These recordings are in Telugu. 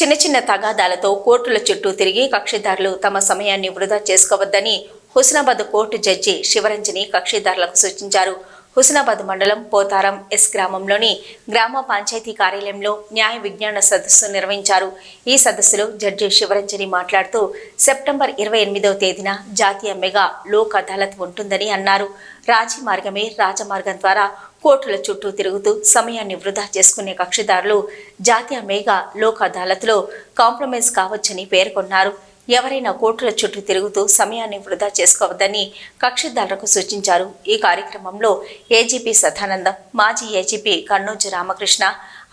చిన్న చిన్న తగాదాలతో కోర్టుల చుట్టూ తిరిగి కక్షిదారులు తమ సమయాన్ని వృధా చేసుకోవద్దని హుస్నాబాద్ కోర్టు జడ్జి శివరంజని కక్షిదారులకు సూచించారు. హుస్నాబాద్ మండలం పోతారం ఎస్ గ్రామంలోని గ్రామ పంచాయతీ కార్యాలయంలో న్యాయ విజ్ఞాన సదస్సు నిర్వహించారు. ఈ సదస్సులో జడ్జి శివరంజని మాట్లాడుతూ సెప్టెంబర్ ఇరవై ఎనిమిదవ తేదీన జాతీయ మెగా లోక్ అదాలత్ ఉంటుందని అన్నారు. రాజీ మార్గమే రాజమార్గం ద్వారా కోర్టుల చుట్టూ తిరుగుతూ సమయాన్ని వృధా చేసుకునే కక్షిదారులు జాతీయ మేఘా లోక్ అదాలత్లో కాంప్రమైజ్ కావచ్చని పేర్కొన్నారు. ఎవరైనా కోర్టుల చుట్టూ తిరుగుతూ సమయాన్ని వృధా చేసుకోవద్దని కక్షిదారులకు సూచించారు. ఈ కార్యక్రమంలో ఏజీపీ సదానందం మాజీ ఏజీపీ కన్నోజు రామకృష్ణ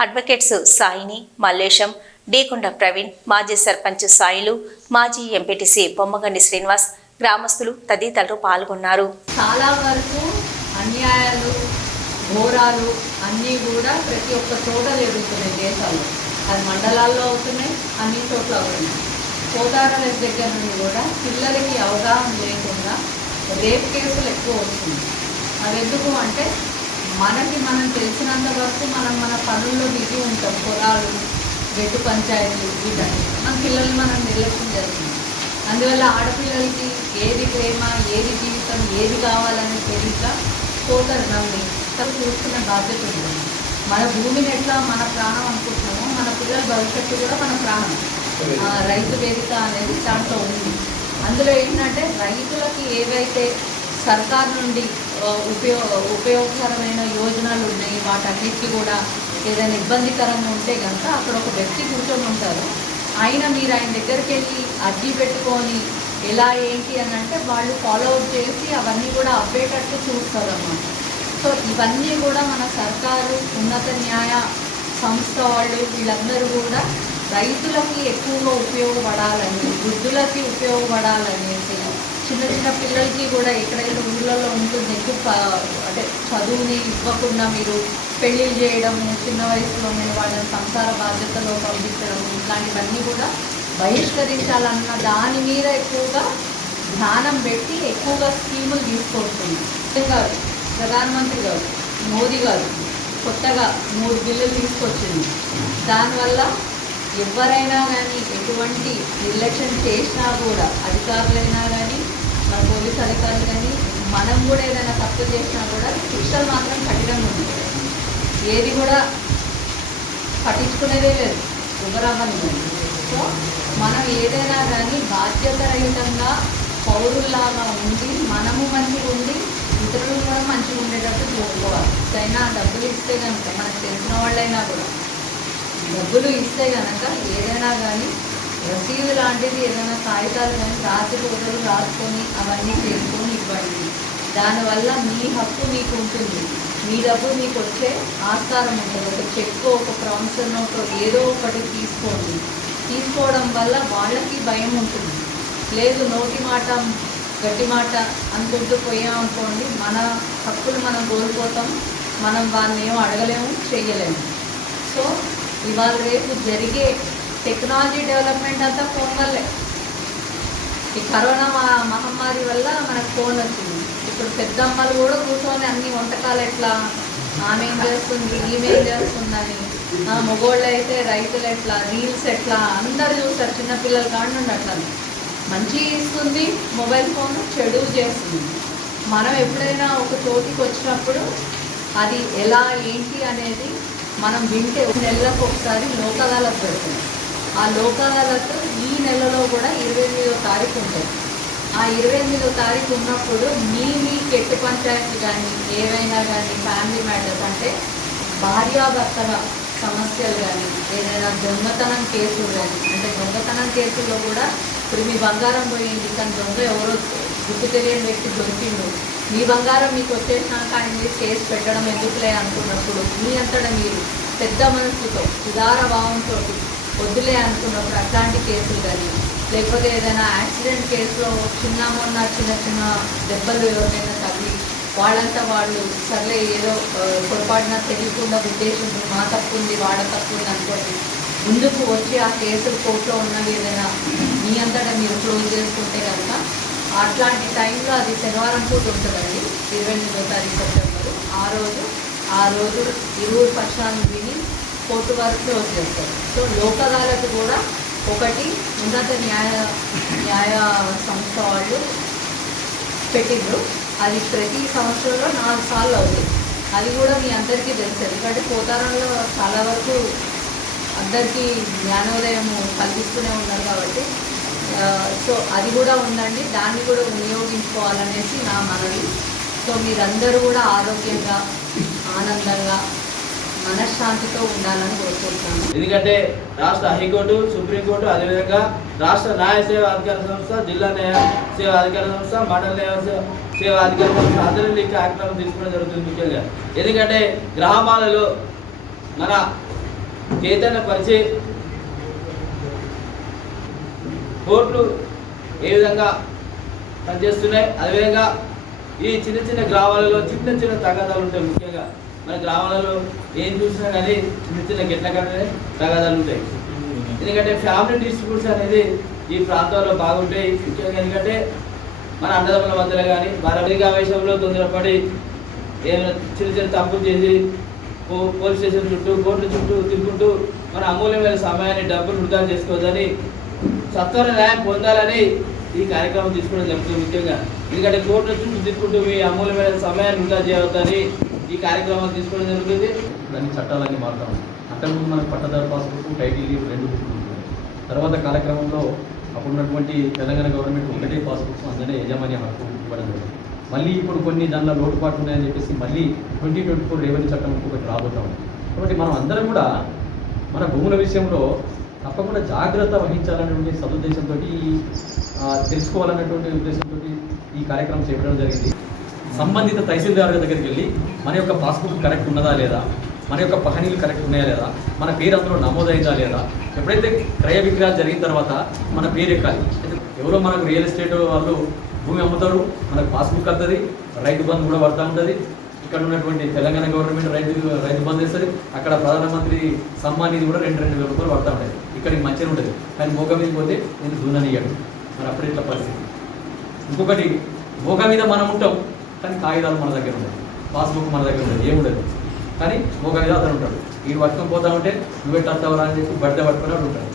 అడ్వకేట్స్ సాయిని మల్లేశం డీకొండ ప్రవీణ్ మాజీ సర్పంచ్ సాయిలు మాజీ ఎంపీటీసీ బొమ్మగండి శ్రీనివాస్ గ్రామస్తులు తదితరులు పాల్గొన్నారు. చాలా వరకు అన్యాయాలు ఘోరాలు అన్నీ కూడా ప్రతి ఒక్క చోట జరుగుతున్నాయి దేశాల్లో. అది మండలాల్లో అవుతున్నాయి అన్ని చోట్ల అవుతున్నాయి. పోతారాల దగ్గర నుండి కూడా పిల్లలకి అవగాహన లేకుండా రేప్ కేసులు ఎక్కువ వస్తుంది అది ఎందుకు అంటే మనకి మనం తెలిసినంత వరకు మనం మన పనుల్లో బిజీ ఉంటాం. పొలాలు రెడ్డు పంచాయతీలు వీటన్ని. మన పిల్లల్ని మనం నిర్లక్ష్యం చేస్తున్నాం. అందువల్ల ఆడపిల్లలకి ఏది ప్రేమ ఏది జీవితం ఏది కావాలని తెలియక పోతారు నమ్మి తను చూసుకునే బాధ్యత ఉంది. మన భూమిని ఎట్లా మన ప్రాణం అనుకుంటున్నామో మన పిల్లల భవిష్యత్తు కూడా మన ప్రాణం. రైతు వేదిక అనేది దాంట్లో ఉంది. అందులో ఏంటంటే రైతులకి ఏవైతే సర్కార్ నుండి ఉపయోగ ఉపయోగకరమైన యోజనలు ఉన్నాయి వాటన్నిటికీ కూడా ఏదైనా ఇబ్బందికరంగా ఉంటే కనుక అక్కడ ఒక వ్యక్తి కూర్చొని ఉంటారు. ఆయన మీరు ఆయన దగ్గరికి వెళ్ళి అర్జీ పెట్టుకొని ఎలా ఏంటి అని అంటే వాళ్ళు ఫాలో అప్ చేసి అవన్నీ కూడా అప్పేటట్టు చూస్తారు అన్నమాట సో ఇవన్నీ కూడా మన సర్కారు ఉన్నత న్యాయ సంస్థ వాళ్ళు వీళ్ళందరూ కూడా రైతులకి ఎక్కువగా ఉపయోగపడాలని వృద్ధులకి ఉపయోగపడాలనేసి చిన్న చిన్న పిల్లలకి కూడా ఎక్కడైనా ఊళ్ళలో ఉంటుంది. ఎక్కువ అంటే చదువుని ఇవ్వకుండా మీరు పెళ్ళిళ్ళు చేయడము చిన్న వయసులోనే వాళ్ళని సంసార బాధ్యతలో పంపించడం ఇట్లాంటివన్నీ కూడా బహిష్కరించాలన్న దాని మీద ఎక్కువగా ధ్యానం పెట్టి ఎక్కువగా స్కీములు తీసుకొస్తుంది ప్రధానమంత్రి గారు మోదీ గారు కొత్తగా మూడు బిల్లులు తీసుకొచ్చింది. దానివల్ల ఎవరైనా కానీ ఎటువంటి నిర్లక్ష్యం చేసినా కూడా అధికారులైనా కానీ మన పోలీస్ అధికారులు కానీ మనం కూడా ఏదైనా తప్పు చేసినా కూడా శిక్షలు మాత్రం కఠినంగా ఉంది ఏది కూడా పట్టించుకునేదే లేదు శుభరామని సో మనం ఏదైనా కానీ బాధ్యత రహితంగా పౌరుల్లాగా ఉండి మనము మంచిగా ఉండి ఇతరులు కూడా మంచిగా ఉండేటట్టు చూసుకోవాలి. అయినా డబ్బులు ఇస్తే కనుక మనకు తెలిసిన వాళ్ళైనా కూడా డబ్బులు ఇస్తే కనుక ఏదైనా కానీ రసీదు లాంటిది ఏదైనా కాగితాలు కానీ రాత్రి రోజులు రాసుకొని అవన్నీ చేసుకొని ఇవ్వండి. దానివల్ల మీ హక్కు మీకు ఉంటుంది. మీ డబ్బు మీకు వచ్చే ఆస్కారం ఉంటుంది. ఒక చెక్ ఒక ప్రామిసర్ నోట్ ఏదో ఒకటి తీసుకోండి. తీసుకోవడం వల్ల వాళ్ళకి భయం ఉంటుంది. లేదు నోటి మాట గట్టి మాట అనుకుంటూ పోయాం అనుకోండి మన హక్కులు మనం కోల్పోతాం మనం వాళ్ళని ఏం అడగలేము చేయలేము సో ఇవాళ రేపు జరిగే టెక్నాలజీ డెవలప్మెంట్ అంతా ఫోన్ వల్లే. ఈ కరోనా మా- మహమ్మారి వల్ల మనకు ఫోన్ వచ్చింది. ఇప్పుడు పెద్దమ్మలు కూడా కూర్చొని అన్ని వంటకాలు ఎట్లా ఆమె ఏం చేస్తుంది ఈమె ఏం చేస్తుందని మగోళ్ళు అయితే రైతులు ఎట్లా రీల్స్ ఎట్లా అందరు చూస్తారు చిన్నపిల్లలు కాండి అట్లా. మంచి ఇస్తుంది మొబైల్ ఫోన్ చెడు చేస్తుంది. మనం ఎప్పుడైనా ఒక చోటికి వచ్చినప్పుడు అది ఎలా ఏంటి అనేది మనం వింటే నెలలకు ఒకసారి లోకదాలకు పెడుతుంది. ఆ లోకదాలకు ఈ నెలలో కూడా ఇరవై ఎనిమిదో తారీఖు ఉంటుంది. ఆ ఇరవై ఎనిమిదో తారీఖు ఉన్నప్పుడు మీ మీ కెట్టు పంచాయతీ కానీ ఏవైనా కానీ ఫ్యామిలీ మ్యాటర్స్ అంటే భార్యాభర్తగా సమస్యలు కానీ ఏదైనా దొంగతనం కేసులు కానీ అంటే దొంగతనం కేసుల్లో కూడా ఇప్పుడు మీ బంగారం పోయింది కానీ దొంగ ఎవరో గుర్తు తెలియని వ్యక్తి దొరికిండు. మీ బంగారం మీకు వచ్చేసినాక ఆయన మీరు కేసు పెట్టడం ఎందుకులే అనుకున్నప్పుడు మీ అంతటా మీరు పెద్ద మనసుతో ఉదార భావంతో వద్దులే అనుకున్నప్పుడు అట్లాంటి కేసులు కానీ లేకపోతే ఏదైనా యాక్సిడెంట్ కేసులో చిన్న మొన్న చిన్న చిన్న దెబ్బలు ఎవరికైనా వాళ్ళంతా వాళ్ళు సర్లే ఏదో పొరపాటున తెలియకుండా ఉద్దేశం మా తప్పు ఉంది వాళ్ళ తప్పు ఉంది అనుకోండి. ముందుకు వచ్చి ఆ కేసులు కోర్టులో ఉన్నవి ఏదైనా మీ అంతటా మీరు క్లోజ్ చేసుకుంటే కనుక అట్లాంటి టైంలో అది శనివారం పూట ఉంటుందండి ఇరవై ఎనిమిదో తారీఖు సెప్టెంబరు. ఆ రోజు ఆ రోజు ఇరువురు పక్షాలను విని కోర్టు వారు క్లోజ్ చేస్తారు. సో లోక్ అదాలత్ కూడా ఒకటి ఉన్నత న్యాయ న్యాయ సంస్థ వాళ్ళు పెట్టిండ్రు. అది ప్రతి సంవత్సరంలో నాలుగు సార్లు అవుతుంది. అది కూడా మీ అందరికీ తెలుసు. ఎందుకంటే పోతారంలో చాలా వరకు అందరికీ జ్ఞానోదయం కల్పిస్తూనే ఉన్నారు కాబట్టి సో అది కూడా ఉందండి. దాన్ని కూడా వినియోగించుకోవాలనేసి నా మనవి. సో మీరందరూ కూడా ఆరోగ్యంగా ఆనందంగా మనశ్శాంతితో ఉండాలని కోరుకుంటున్నాను. ఎందుకంటే రాష్ట్ర హైకోర్టు సుప్రీంకోర్టు అదేవిధంగా రాష్ట్ర న్యాయ సేవా అధికార సంస్థ జిల్లా న్యాయ సేవా అధికార సంస్థ మండల న్యాయ సేవా అధికార సంస్థ అందరినీ కార్యక్రమం తీసుకోవడం జరుగుతుంది ముఖ్యంగా. ఎందుకంటే గ్రామాలలో మన చైతన్య పరిచే కోర్టులు ఏ విధంగా పనిచేస్తున్నాయి? అదేవిధంగా ఈ చిన్న చిన్న గ్రామాలలో చిన్న చిన్న తగాదాలు ఉంటాయి ముఖ్యంగా. మన గ్రామాలలో ఏం చూసినా కానీ చిన్న చిన్న గిట్ల కానీ తగాదాలు ఉంటాయి ఎందుకంటే ఫ్యామిలీ డిస్ట్రిబ్యూట్స్ అనేది ఈ ప్రాంతాల్లో బాగుంటాయి. ముఖ్యంగా ఎందుకంటే మన అన్నదమ్ముల మధ్యలో కానీ భారతీయ ఆవేశంలో తొందరపడి ఏమైనా చిన్న చిన్న తప్పులు చేసి పో- పోలీస్ స్టేషన్ చుట్టూ కోర్టు చుట్టూ తిరుగుతూ మన అమూల్యమైన సమయాన్ని డబ్బులు వృధా చేసుకోవద్దని సత్వర న్యాయం పొందాలని ఈ కార్యక్రమం తీసుకోవడం జరుగుతుంది ముఖ్యంగా. ఎందుకంటే కోర్టు చుట్టూ తిరుగుతూ మీ అమూల్యమైన సమయాన్ని వృధా చేయవద్దని ఈ కార్యక్రమాలు తీసుకోవడం జరుగుతుంది. దాన్ని చట్టాలన్నీ మారుతాం అంతకుముందు మనకు పట్టదారు పాస్బుక్ టైటిల్ లీవ్ రెండు బుక్లు ఉంటుంది తర్వాత కార్యక్రమంలో అప్పుడు ఉన్నటువంటి తెలంగాణ గవర్నమెంట్ ఒకటే పాస్బుక్స్ అందరినీ యజమాని హక్కు ఇవ్వడం జరిగింది. మళ్ళీ ఇప్పుడు కొన్ని దానిలో లోటుపాట్లు ఉన్నాయని చెప్పేసి మళ్ళీ ట్వంటీ ట్వంటీ ఫోర్ రెవెన్యూ చట్టం ఒకటి రాబోతా ఉంది. కాబట్టి మనం అందరం కూడా మన భూముల విషయంలో తప్పకుండా జాగ్రత్త వహించాలనేటువంటి సదుద్దేశంతో తెలుసుకోవాలనేటువంటి ఉద్దేశంతో ఈ కార్యక్రమం చేపట్టడం జరిగింది. సంబంధిత తహసీల్దార్ దగ్గరికి వెళ్ళి మన యొక్క పాస్బుక్ కరెక్ట్ ఉన్నదా లేదా? మన యొక్క పహనీలు కరెక్ట్ ఉన్నాయా లేదా? మన పేరు అందులో నమోదైందా లేదా? ఎప్పుడైతే క్రయ విక్రయాలు జరిగిన తర్వాత మన పేరు ఎక్కాలి. ఎవరో మనకు రియల్ ఎస్టేట్ వాళ్ళు భూమి అమ్ముతారు మనకు పాస్బుక్ వస్తుంది రైతు బంధు కూడా పడతా ఉంటుంది. ఇక్కడ ఉన్నటువంటి తెలంగాణ గవర్నమెంట్ రైతు రైతు బంధు చేస్తుంది అక్కడ ప్రధానమంత్రి సమ్మాన్ నిధి కూడా రెండు రెండు వేల రూపాయలు పడతా ఉంటుంది. ఇక్కడికి మంచిగా ఉంటుంది. కానీ మోగ మీద పోతే నేను దూననియ్యాడు మరి అప్పుడు ఇట్లా పరిస్థితి. ఇంకొకటి మోగ మీద మనం ఉంటాం. కానీ కాగితాలు మన దగ్గర ఉండదు పాస్బుక్ మన దగ్గర ఉండదు. ఏముండదు కానీ ఒక మీద అతను ఉంటాడు. వీడు పట్టుకొని పోతా ఉంటే నువ్వే టర్తవరా అని చెప్పి బడితే పట్టుకొని ఉంటాడు.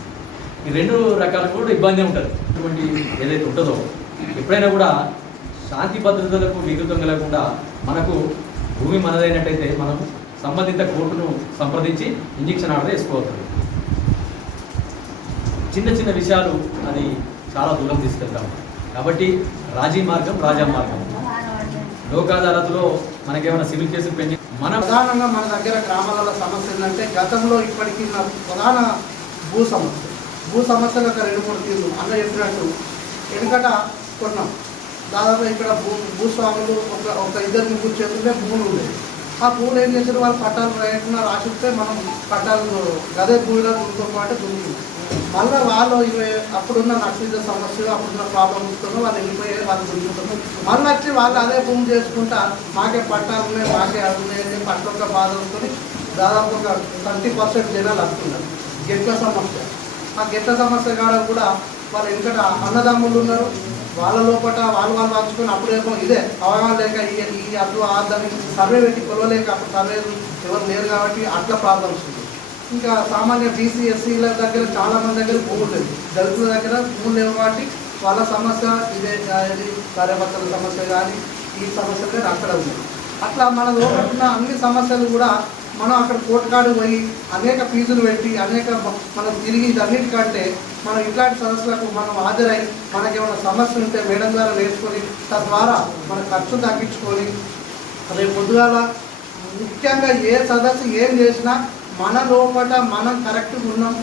ఈ రెండు రకాల కూడా ఇబ్బంది ఉంటుంది. ఇటువంటి ఏదైతే ఉంటుందో ఎప్పుడైనా కూడా శాంతి భద్రతలకు వికృతం కలగకుండా మనకు భూమి మనదైనట్టయితే మనం సంబంధిత కోర్టును సంప్రదించి ఇంజక్షన్ ఆర్డర్ వేసుకోవచ్చు చిన్న చిన్న విషయాలు అది చాలా దూరం తీసుకెళ్తాం. కాబట్టి రాజీ మార్గం రాజా మార్గం. లోక్ అదాలత్లో మనకేమైనా సివిల్ కేసులు పెండింగ్? మన ప్రధానంగా మన దగ్గర గ్రామాలలో సమస్య ఏంటంటే గతంలో ఇప్పటికీ ప్రధాన భూ సమస్య. భూ సమస్యలు ఒక రెండు మూడు తీరు అన్న చెప్పినట్టు వెనుకట కొన్నాం. దాదాపు ఇక్కడ భూ భూస్వాములు ఒక ఒక ఇద్దరు ముగ్గురు చేతుంటే భూములు ఉండేవి ఆ భూములు ఏం చేశారు? వాళ్ళు పట్టాలు రైతున్న రాసిస్తే మనం పట్టాలు గదే భూమిలో దున్నుకోమంటే దున్నుకుంటాం మళ్ళీ వాళ్ళు ఇవి అప్పుడున్న నక్షత్ర సమస్యలు అప్పుడున్న ప్రాబ్లమ్స్తో వాళ్ళు వెళ్ళిపోయే వాళ్ళు దున్నుకుంటారు మళ్ళీ వచ్చి వాళ్ళు అదే భూమి చేసుకుంటా మాకే పట్టాలు ఉన్నాయి మాకే అది ఉన్నాయి అని పట్ల ఒక బాధలతో దాదాపు ఒక థర్టీ పర్సెంట్ జనాలు వస్తున్నారు గెట్ల సమస్య. ఆ గెట్ల సమస్య కాడ కూడా వాళ్ళు ఎందుకంటే అన్నదమ్ములు ఉన్నారు. వాళ్ళ లోపల వాళ్ళు వాళ్ళు పంచుకొని అప్పుడేమో ఇదే అవగాహన లేక ఈ ఈ అడ్డు ఆ దాన్ని సర్వే పెట్టి కొలవలేక అప్పుడు సర్వే ఎవరు లేరు కాబట్టి అట్లా ప్రాబ్లమ్స్ ఉంది ఇంకా సామాన్య బీసీ ఎస్సీల దగ్గర చాలా మంది దగ్గర భూములు లేవు దళితుల దగ్గర భూములు లేవు కాబట్టి వాళ్ళ సమస్య ఇదే ఆ, ఇది కార్యకర్తల సమస్య కానీ ఈ సమస్య కానీ అక్కడ ఉంది. అట్లా మన లోపల ఉన్న అన్ని సమస్యలు కూడా మనం అక్కడ కోర్టుకాడు పోయి అనేక ఫీజులు పెట్టి అనేక మనం తిరిగి ఇదన్నిటికంటే మనం ఇట్లాంటి సమస్యలకు మనం హాజరై మనకేమైనా సమస్య ఉంటే మేడం ద్వారా నేర్చుకొని తద్వారా మన ఖర్చు తగ్గించుకొని రేపు పొద్దుగాల ముఖ్యంగా ఏ సదస్సు ఏం చేసినా మన లోపల మనం కరెక్ట్గా ఉన్నాం.